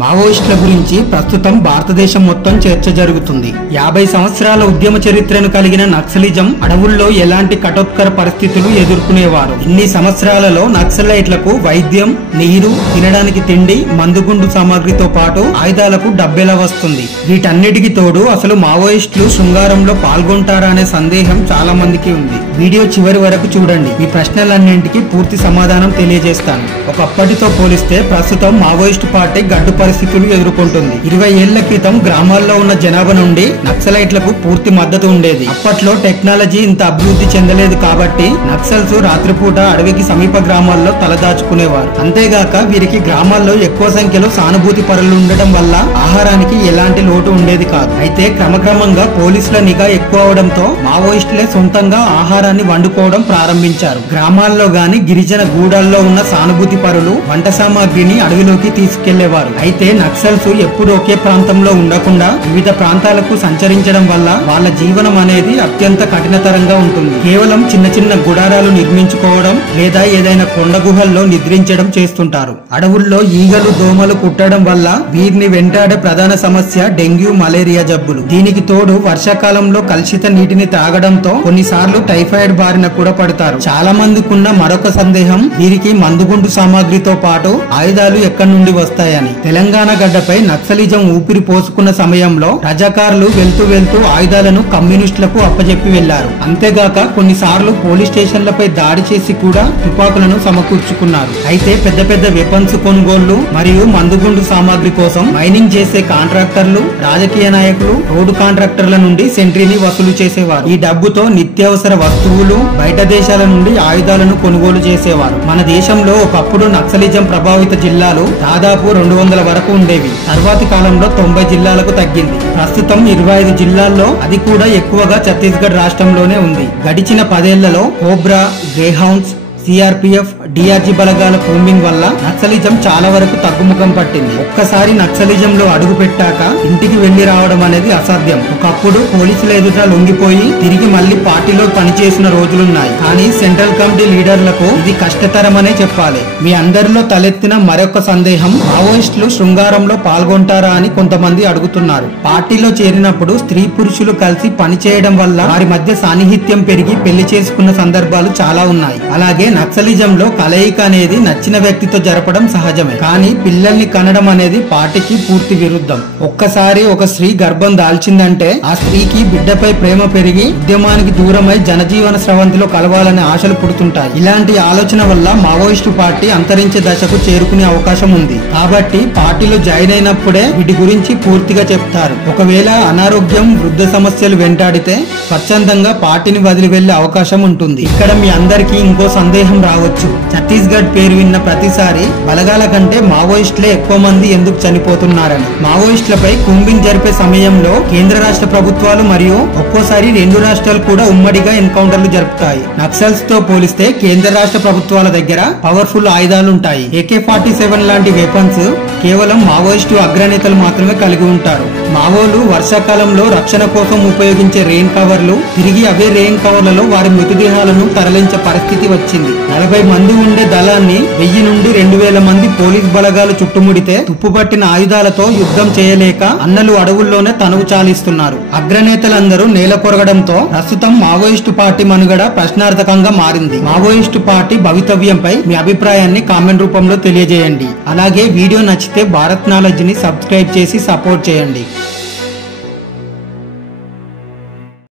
మావోయిస్టుల గురించి ప్రస్తుతం భారతదేశం మొత్తం చర్చ జరుగుతుంది. 50 సంవత్సరాల ఉద్యమ చరిత్రను కలిగిన నక్సలిజం అడవుల్లో ఎలాంటి కఠోత్కర పరిస్థితులు ఎదుర్కొనేవారు. ఇన్ని సంవత్సరాలలో నక్సలైట్లకు వైద్యం, నీరు, తినడానికి తిండి, మందుగుండు సామాగ్రితో పాటు ఆయుధాలకు డబ్బెలా వస్తుంది? వీటన్నిటికి తోడు అసలు మావోయిస్టులు శృంగారంలో పాల్గొంటారా అనే సందేహం చాలా మందికి ఉంది. వీడియో చివరి వరకు చూడండి. ఈ ప్రశ్నలన్నింటికి పూర్తి సమాధానం తెలియజేస్తాను. ఒకప్పటితో పోలిస్తే ప్రస్తుతం మావోయిస్టు పార్టీ గడ్డు పరిస్థితులు ఎదుర్కొంటుంది. 20 ఏళ్ల క్రితం గ్రామాల్లో ఉన్న జనాభా నుండి నక్సలైట్లకు పూర్తి మద్దతు ఉండేది. అప్పట్లో టెక్నాలజీ ఇంత అభివృద్ధి చెందలేదు కాబట్టి నక్సల్స్ రాత్రిపూట అడవికి సమీప గ్రామాల్లో తలదాచుకునేవారు. అంతేగాక వీరికి గ్రామాల్లో ఎక్కువ సంఖ్యలో సానుభూతి పరులు ఉండటం వల్ల ఆహారానికి ఎలాంటి లోటు ఉండేది కాదు. అయితే క్రమక్రమంగా పోలీసుల నిఘా ఎక్కువ అవడంతో మావోయిస్టులే సొంతంగా ఆహారాన్ని వండుకోవడం ప్రారంభించారు. గ్రామాల్లో గాని గిరిజన గూడాల్లో ఉన్న సానుభూతి పరులు వంట సామాగ్రిని అడవిలోకి తీసుకెళ్లేవారు. అయితే నక్సల్స్ ఎప్పుడు ఒకే ప్రాంతంలో ఉండకుండా వివిధ ప్రాంతాలకు సంచరించడం వల్ల వాళ్ళ జీవనం అనేది అత్యంత కఠినతరంగా ఉంటుంది. కేవలం చిన్న చిన్న గుడారాలు నిర్మించుకోవడం లేదా ఏదైనా కొండ గుహల్లో నిద్రించడం చేస్తుంటారు. అడవుల్లో ఈగలు, దోమలు కుట్టడం వల్ల వీరిని వెంటాడే ప్రధాన సమస్య డెంగ్యూ, మలేరియా జబ్బులు. దీనికి తోడు వర్షాకాలంలో కలుషిత నీటిని తాగడంతో కొన్నిసార్లు టైఫాయిడ్ బారిన కూడా పడతారు. చాలా మందికి ఉన్న మరొక సందేహం వీరికి మందుగుండు సామాగ్రితో పాటు ఆయుధాలు ఎక్కడి నుండి వస్తాయని. తెలంగాణ గడ్డపై నక్సలిజం ఊపిరి పోసుకున్న సమయంలో రజాకారులు వెళ్తూ ఆయుధాలను కమ్యూనిస్టులకు అప్పజెప్పి వెళ్లారు. అంతేగాక కొన్నిసార్లు పోలీస్ స్టేషన్లపై దాడి చేసి కూడా తుపాకులను సమకూర్చుకున్నారు. అయితే పెద్ద పెద్ద వెపన్స్ కొనుగోళ్లు మరియు మందుగుండు సామాగ్రి కోసం మైనింగ్ చేసే కాంట్రాక్టర్లు, రాజకీయ నాయకులు, రోడ్డు కాంట్రాక్టర్ల నుండి సెంట్రీని వసూలు చేసేవారు. ఈ డబ్బుతో నిత్యావసర వస్తువులు, బయట దేశాల నుండి ఆయుధాలను కొనుగోలు చేసేవారు. మన దేశంలో ఒకప్పుడు నక్సలిజం ప్రభావిత జిల్లాలు దాదాపు 200 వరకు ఉండేవి. తర్వాతి కాలంలో 90 జిల్లాలకు తగ్గింది. ప్రస్తుతం 25 జిల్లాల్లో, అది కూడా ఎక్కువగా ఛత్తీస్గఢ్ రాష్ట్రంలోనే ఉంది. గడిచిన 10 ఏళ్లలో కోబ్రా, గ్రేహౌండ్స్, సిఆర్పిఎఫ్, డిఆర్జీ బలగాల కూంబింగ్ వల్ల నక్సలిజం చాలా వరకు తగ్గుముఖం పట్టింది. ఒక్కసారి నక్సలిజంలో అడుగు పెట్టాక ఇంటికి వెళ్లి రావడం అనేది అసాధ్యం. ఒకప్పుడు పోలీసుల ఎదుట లొంగిపోయి తిరిగి మళ్లీ పార్టీలో పనిచేసిన రోజులున్నాయి. కానీ సెంట్రల్ కమిటీ లీడర్లకు ఇది కష్టతరమనే చెప్పాలి. మీ అందరిలో తలెత్తిన మరొక సందేహం, మావోయిస్టులు శృంగారంలో పాల్గొంటారా అని కొంతమంది అడుగుతున్నారు. పార్టీలో చేరినప్పుడు స్త్రీ పురుషులు కలిసి పనిచేయడం వల్ల వారి మధ్య సాన్నిహిత్యం పెరిగి పెళ్లి చేసుకున్న సందర్భాలు చాలా ఉన్నాయి. అలాగే నక్సలిజంలో కలయిక అనేది నచ్చిన వ్యక్తితో జరపడం సహజమే. కానీ పిల్లల్ని కనడం అనేది పార్టీకి పూర్తి విరుద్ధం. ఒక్కసారి ఒక స్త్రీ గర్భం దాల్చిందంటే ఆ స్త్రీకి బిడ్డపై ప్రేమ పెరిగి ఉద్యమానికి దూరమై జనజీవన స్రవంతిలో కలవాలనే ఆశలు పుడుతుంటాయి. ఇలాంటి ఆలోచన వల్ల మావోయిస్టు పార్టీ అంతరించే దశకు చేరుకునే అవకాశం ఉంది. కాబట్టి పార్టీలో జాయిన్ అయినప్పుడే వీటి గురించి పూర్తిగా చెప్తారు. ఒకవేళ అనారోగ్యం, వృద్ధ సమస్యలు వెంటాడితే స్వచ్ఛందంగా పార్టీని వదిలి వెళ్లే అవకాశం ఉంటుంది. ఇక్కడ మీ అందరికీ ఇంకో సందేహం రావచ్చు. ఛత్తీస్గఢ్ పేరు విన్న ప్రతిసారి బలగాల కంటే మావోయిస్టులే ఎక్కువ మంది ఎందుకు చనిపోతున్నారని. మావోయిస్టులపై కూంబింగ్ జరిపే సమయంలో కేంద్ర రాష్ట్ర ప్రభుత్వాలు మరియు ఒక్కోసారి 2 రాష్ట్రాలు కూడా ఉమ్మడిగా ఎన్కౌంటర్లు జరుపుతాయి. నక్సల్స్ తో పోలిస్తే కేంద్ర రాష్ట్ర ప్రభుత్వాల దగ్గర పవర్ఫుల్ ఆయుధాలుంటాయి. AK-47 లాంటి వెపన్స్ కేవలం మావోయిస్టు అగ్రనేతలు మాత్రమే కలిగి ఉంటారు. మావోలు వర్షాకాలంలో రక్షణ కోసం ఉపయోగించే రెయిన్ కవర్లు తిరిగి అవే రెయిన్ కవర్లలో వారి మృతదేహాలను తరలించే పరిస్థితి వచ్చింది. 40 మంది ఉండే దళాన్ని 1000 నుండి 2000 మంది పోలీస్ బలగాలు చుట్టుముడితే తుప్పుపట్టిన ఆయుధాలతో యుద్ధం చేయలేక అన్నలు అడవుల్లోనే తనువు చాలిస్తున్నారు. అగ్రనేతలందరూ నేల కొరగడంతో ప్రస్తుతం మావోయిస్టు పార్టీ మనుగడ ప్రశ్నార్థకంగా మారింది. మావోయిస్టు పార్టీ భవితవ్యంపై మీ అభిప్రాయాన్ని కామెంట్ రూపంలో తెలియజేయండి. అలాగే వీడియో నచ్చితే భారత్ నాలెడ్జ్ ని సబ్స్క్రైబ్ చేసి సపోర్ట్ చేయండి.